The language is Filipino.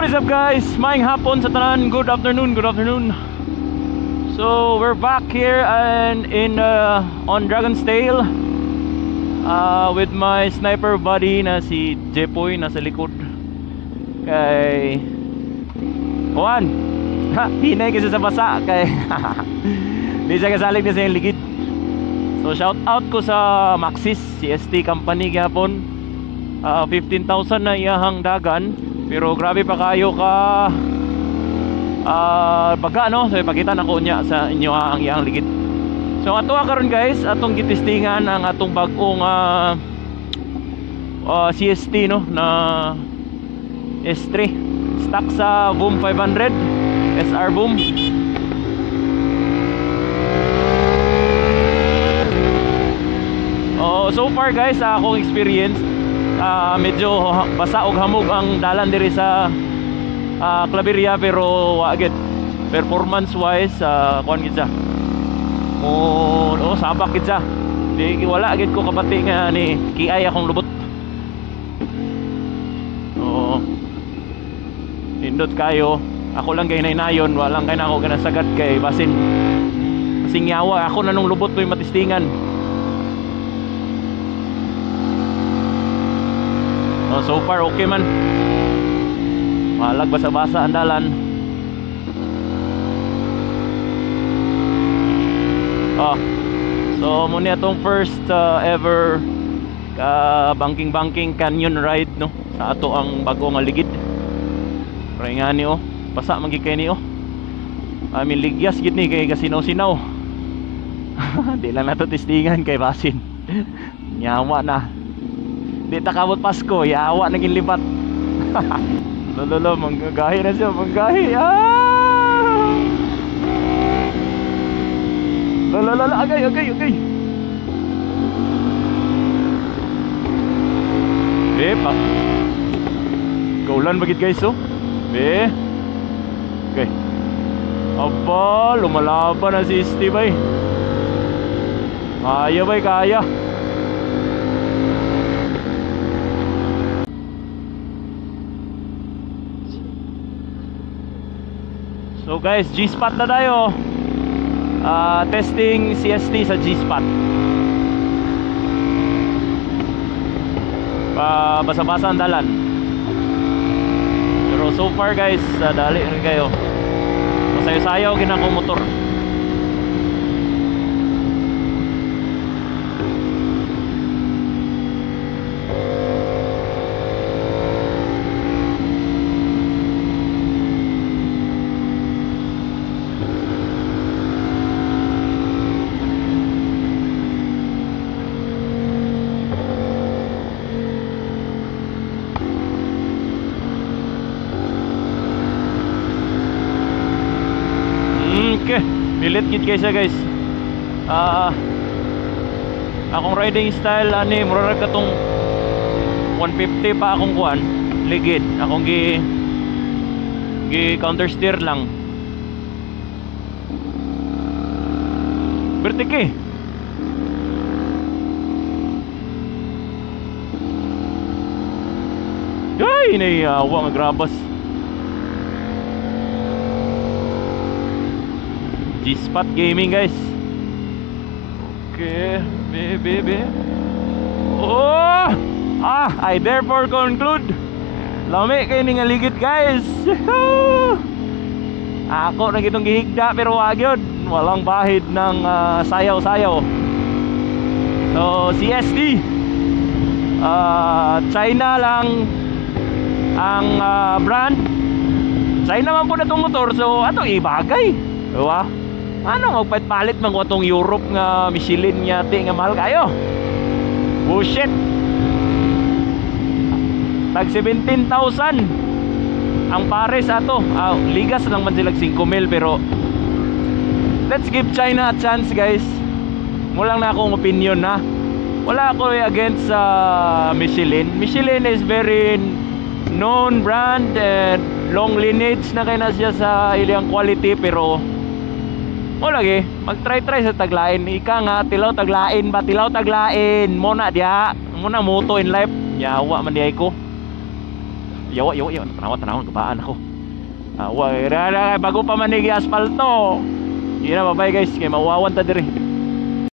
What is up guys? Maayong hapon sa tanan. Good afternoon, good afternoon. So we're back here and on Dragon's Tail with my sniper buddy na si Jepoy nasa likod. Kay Juan, hinay kasi sa basa kay di siya kasalig na sa yung ligid. So shout out ko sa Maxis CST company gihapon. 15,000 na iyahang dagan, pero grabe pa kayo ka baga no. So ipakita na ko niya sa inyo ang iyang ligid. So ato karon guys, atong gitistingan ang atong bag-ong CST no na S3 stock sa Boom 500 SR Boom. So far guys, akong experience medyo basa og hamog ang dalan diri sa Claveria, pero agad performance wise kuan gid sa sabak gid sa di wala agad ko kapati nga ni kiay akong lubot. Nindot kayo, ako lang kay nayon, walang kay na ako ganasagad kay basin yawa ako na nung lubot to'y matistingan. So far okay man, malag basa-basa ang dalan. So muna itong first ever banking canyon ride no sa ato ang bago nga ligid. Pray nga ni basa magikay ni amin ligyas gid ni kay kasinaw-sinaw. Di lang nato tistingan kay basin nyawa na. Di takabot Pasko, yawa naging lipat. Lolo, manggagahi na siya, manggahi. Lolo, agay. Pa. Kaulan bagit guys, okay. Aba, lumalaban na si Steve ay. Kaya. So guys, G-spot na tayo. Testing CST sa G-spot. Basa-basa ang dalan. Pero so far guys, dali rin kayo. Masayo-sayaw ginakong motor. Pilit gid kay siya guys. Akong riding style ani mura ra katong 150 pa akong kuan ligid. Akong gi counter steer lang. Bertike. Ay, naiyawa nga grabas. G-spot gaming guys. Okay, baby. I therefore conclude lami kayo nga ligid guys. Ako na gitong gihigda pero wag yun, walang bahid ng sayaw-sayaw. So CST China lang ang brand. China man po na itong motor, so ato ibagay, diba? Ano magpalit man ko itong Europe nga Michelin nga nga mahal kayo. Bullshit. Tag 17,000 ang pares ato. Ligas lang man sila 5,000, pero let's give China a chance guys. Mulang na akong opinion na. Wala ako against Michelin. Michelin is very known brand and long lineage na kaya na siya sa ilang quality, pero o lagi, mag-try sa taglain. Ika nga, tilaw taglain ba? Tilaw taglain. Muna diya, muna moto in life. Yawa man diya ko. Yawa, yawa, yawa. Tanawan, kabaan ako. Bago pa manigi asfalto. Yun na, bye guys. Kaya mawawan ta diri.